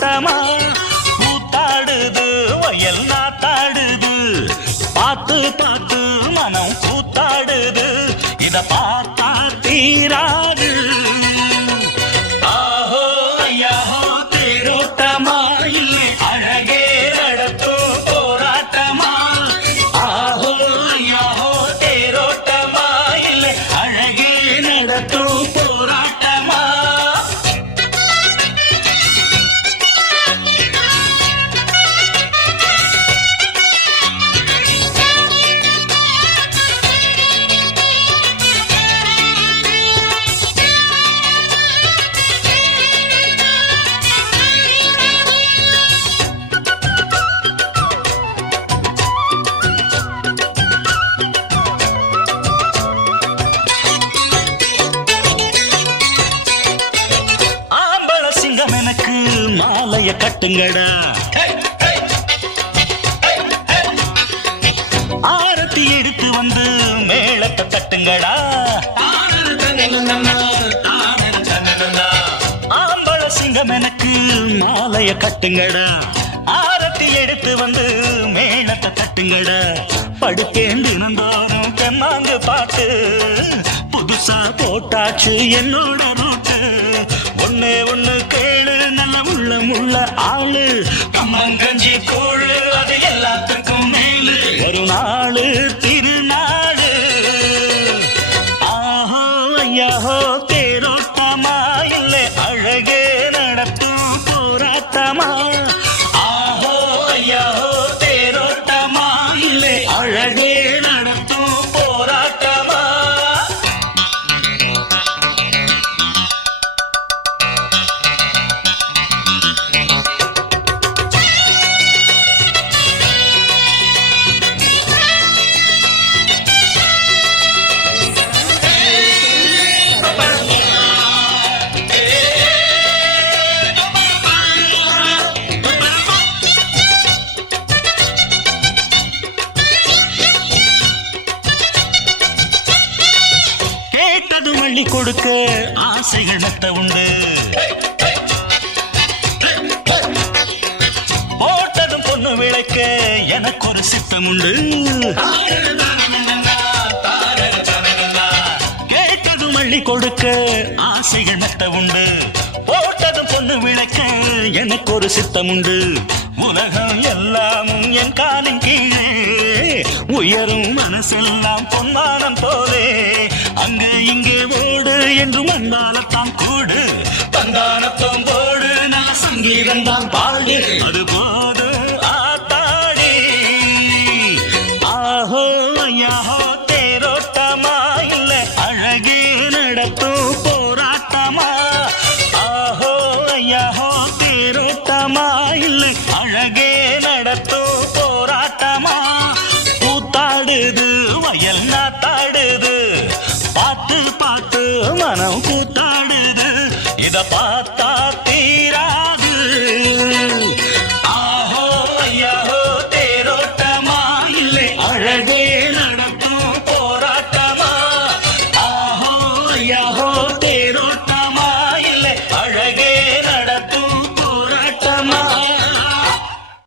ஆட்டமா கூத்தாடுது வயல் நாத்தாடுது. பார்த்து பார்த்து மனம் கூத்தாடுது இத பார்த்தா தீரா எனக்கு மாலைய கட்டுங்கடா. ஆரத்தி எடுத்து வந்து மேளத்தை கட்டுங்கடா ஆம்பள சிங்கம் எனக்கு மாலைய கட்டுங்கடா. ஆரத்தி எடுத்து வந்து மேளத்தை கட்டுங்கடா படுக்கேண்டு தினந்தோறும் தென்னாங்கு பாட்டு. புதுசா போட்டாச்சு என்னோட ரூட்டு ஒன்னே ஒன்னு உள்ள ஆளு. கம்மங்கஞ்சி கூழு அது எல்லாத்துக்கும் மேலு. ஒரு நாளு திருநாளு. ஆஹோ ஐயாஹோ தேரோட்டமா இல்லை அழகே நடத்தும் போராட்டமா? ஆஹோ ஐயாஹோ தேரோட்டமா இல்லை அழகே கேட்டது கொடுக்க ஆசைகள் மத்த உண்டு. போட்டதும் பொண்ணு விளக்க எனக்கு ஒரு சித்தம் உண்டு. கேட்டதும் மள்ளி கொடுக்க ஆசைகள் மத்த உண்டு. போட்டதும் பொண்ணு விளக்க எனக்கு ஒரு சித்தம் உண்டு. உலகம் எல்லாம் என் காலின் கீழே உயரும் மனசெல்லாம் பொன்மானம் போலே ஓடு என்று மண்ணாலத்தான் கூடு. தந்தானத்தம் போடு நான் சங்கீதம் தான் பாடு. அது போது ஆத்தாடி. ஆஹோ ஐயாஹோ தேரோட்டமா இல்ல அழகே நடத்தும் போராட்டமா? ஆஹோ ஐயாஹோ தேரோட்டமா இல்லை